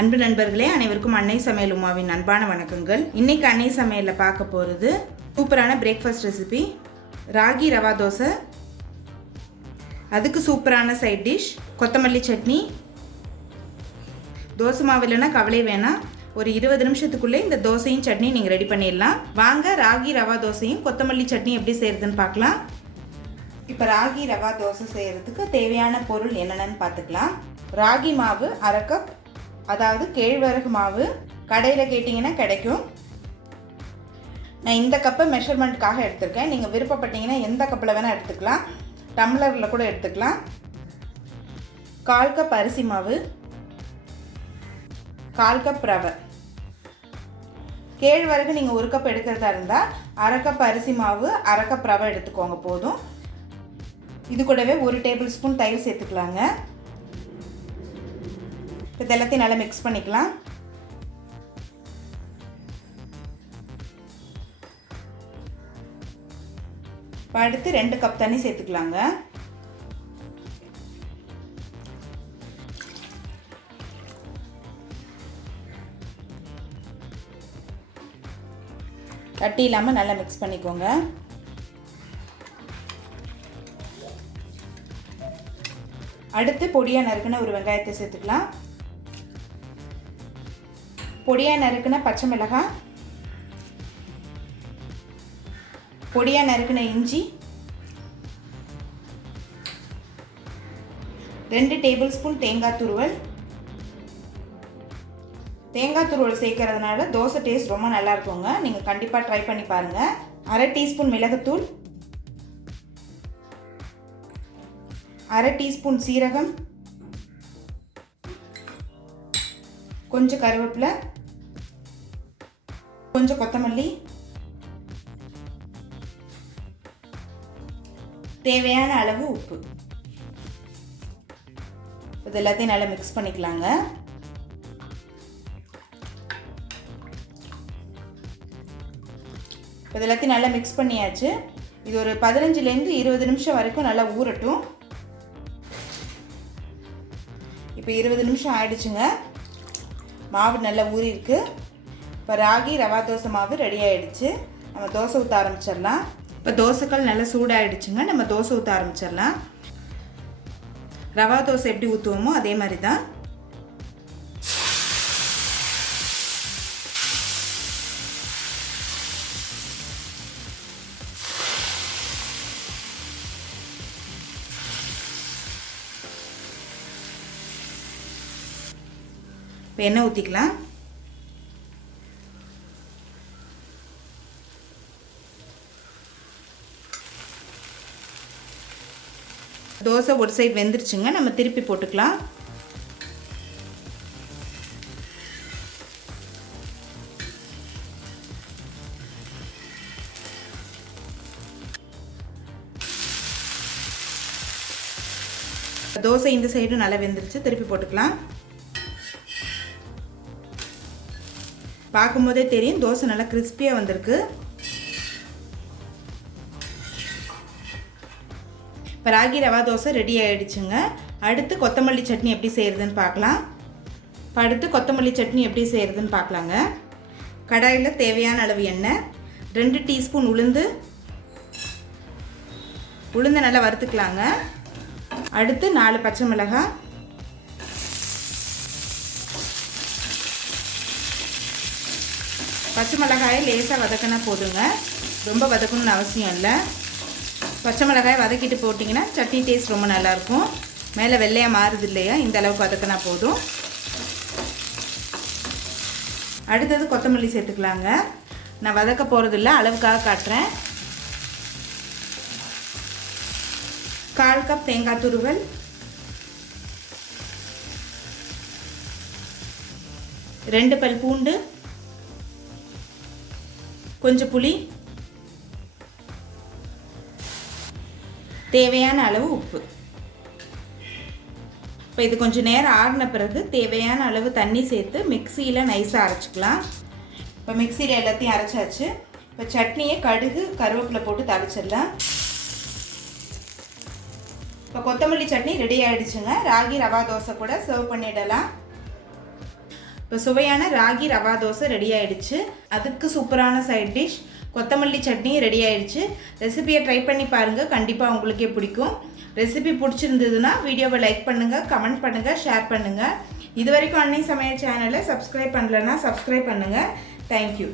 அன்பு நண்பர்களே, அனைவருக்கும் அன்னை சமையல் உமாவின் அன்பான வணக்கங்கள். இன்னைக்கு அன்னை சமையலில் பார்க்க போகிறது சூப்பரான பிரேக்ஃபாஸ்ட் ரெசிபி ராகி ரவா தோசை. அதுக்கு சூப்பரான சைட் டிஷ் கொத்தமல்லி சட்னி. தோசை மாவு இல்லைன்னா கவலை வேணாம், ஒரு 20 நிமிஷத்துக்குள்ளே இந்த தோசையும் சட்னி நீங்கள் ரெடி பண்ணிடலாம். வாங்க ராகி ரவா தோசையும் கொத்தமல்லி சட்னி எப்படி செய்கிறதுன்னு பார்க்கலாம். இப்போ ராகி ரவா தோசை செய்கிறதுக்கு தேவையான பொருள் என்னென்னு பார்த்துக்கலாம். ராகி மாவு 1/2 கப், அதாவது கேழ்வரகு மாவு. கடையில் கேட்டிங்கன்னா கிடைக்கும். நான் இந்த கப்பை மெஷர்மெண்ட்டுக்காக எடுத்திருக்கேன். நீங்கள் விருப்பப்பட்டீங்கன்னா எந்த கப்பில் வேணால் எடுத்துக்கலாம், டம்ளரில் கூட எடுத்துக்கலாம். 1/4 கப் அரிசி மாவு, 1/4 கப் ரவை. கேழ்வரகு நீங்கள் 1 கப் எடுக்கிறதா இருந்தால் 1/2 கப் அரிசி மாவு, 1/2 கப் ரவை எடுத்துக்கோங்க போதும். இது கூடவே 1 டேபிள் ஸ்பூன் தயிர் சேர்த்துக்கலாங்க. இது எல்லாத்தையும் நல்லா மிக்ஸ் பண்ணிக்கலாம். அடுத்து 2 கப் தண்ணி சேர்த்துக்கலாங்க. கட்டி இல்லாமல் நல்லா மிக்ஸ் பண்ணிக்கோங்க. அடுத்து பொடியாக நறுக்குன ஒரு வெங்காயத்தை சேர்த்துக்கலாம். பொடியாக நறுக்குன பச்சை மிளகாய், பொடியாக நறுக்குன இஞ்சி, 2 டேபிள் ஸ்பூன் தேங்காய் துருவல். தேங்காய் துருவல் சேர்க்கறதுனால தோசை டேஸ்ட் ரொம்ப நல்லா இருக்குங்க. நீங்கள் கண்டிப்பாக ட்ரை பண்ணி பாருங்கள். 1/2 டீஸ்பூன் மிளகுத்தூள், 1/2 டீஸ்பூன் சீரகம், கொஞ்சம் கருவேப்பிலை, கொஞ்சம் கொத்தமல்லி, தேவையான அளவு உப்பு. இது எல்லாத்தையும் நல்லா மிக்ஸ் பண்ணிக்கலாங்க. இது எல்லாத்தையும் நல்லா மிக்ஸ் பண்ணியாச்சு. இது ஒரு 15லேருந்து 20 நிமிஷம் வரைக்கும் நல்லா ஊறட்டும். இப்போ 20 நிமிஷம் ஆயிடுச்சுங்க. மாவு நல்லா ஊறிருக்கு. இப்போ ராகி ரவா தோசை மாவு ரெடி ஆகிடுச்சு. நம்ம தோசை ஊற்ற ஆரம்பிச்சிடலாம். இப்போ தோசைக்கல் நல்லா சூடாகிடுச்சுங்க. நம்ம தோசை ஊற்ற ஆரம்பிச்சிடலாம். ரவா தோசை எப்படி ஊற்றுவோமோ அதே மாதிரி தான். இப்போ எண்ணெய் ஊற்றிக்கலாம். தோசை ஒரு சைடு வெந்துருச்சுங்க. நம்ம திருப்பி போட்டுக்கலாம். தோசை இந்த சைடும் நல்லா வெந்துருச்சு. திருப்பி போட்டுக்கலாம். பார்க்கும்போதே தெரியும் தோசை நல்லா கிறிஸ்பியாக வந்திருக்கு. இப்போ ராகி ரவா தோசை ரெடி ஆகிடுச்சுங்க. அடுத்து கொத்தமல்லி சட்னி எப்படி செய்கிறதுன்னு பார்க்கலாம். இப்போ அடுத்து கொத்தமல்லி சட்னி எப்படி செய்கிறதுன்னு பார்க்கலாங்க. கடாயில் தேவையான அளவு எண்ணெய், 2 டீஸ்பூன் உளுந்து நல்லா வறுத்துக்கலாங்க. அடுத்து 4 பச்சை மிளகாய், பச்சை மிளகாயை லேசாக வதக்கினா போதுங்க, ரொம்ப வதக்கணும்னு அவசியம் இல்லை. பச்சை மிளகாயை வதக்கிட்டு போட்டிங்கன்னா சட்னி டேஸ்ட் ரொம்ப நல்லாயிருக்கும். மேலே வெள்ளையாக மாறுது இல்லையா, இந்த அளவுக்கு வதக்கினா போதும். அடுத்தது கொத்தமல்லி சேர்த்துக்கலாங்க. நான் வதக்க போகிறதில்ல, அளவுக்காக காட்டுறேன். 1/4 கப் தேங்காய் துருவல், 2 பல் பூண்டு, கொஞ்சம் புளி, தேவையான அளவு உப்பு. இப்போ இது கொஞ்சம் நேரம் ஆறின பிறகு தேவையான அளவு தண்ணி சேர்த்து மிக்சியில் நைஸாக அரைச்சிக்கலாம். இப்போ மிக்சியில் எல்லாத்தையும் அரைச்சாச்சு. இப்போ சட்னியை கடுகு கருவேப்பிலை போட்டு தாளிச்சிடலாம். இப்போ கொத்தமல்லி சட்னி ரெடி ஆகிடுச்சுங்க. ராகி ரவா தோசை கூட சர்வ் பண்ணிடலாம். இப்போ சுவையான ராகி ரவா தோசை ரெடி ஆகிடுச்சு. அதுக்கு சூப்பரான சைட் டிஷ் கொத்தமல்லி சட்னி ரெடி ஆகிடுச்சு. ரெசிபியை ட்ரை பண்ணி பாருங்கள், கண்டிப்பாக உங்களுக்கே பிடிக்கும். ரெசிபி பிடிச்சிருந்ததுன்னா வீடியோவை லைக் பண்ணுங்கள், கமெண்ட் பண்ணுங்கள், ஷேர் பண்ணுங்கள். இது வரைக்கும் அன்னை சமையல் சேனலை சப்ஸ்கிரைப் பண்ணலன்னா சப்ஸ்கிரைப் பண்ணுங்கள். தேங்க்யூ.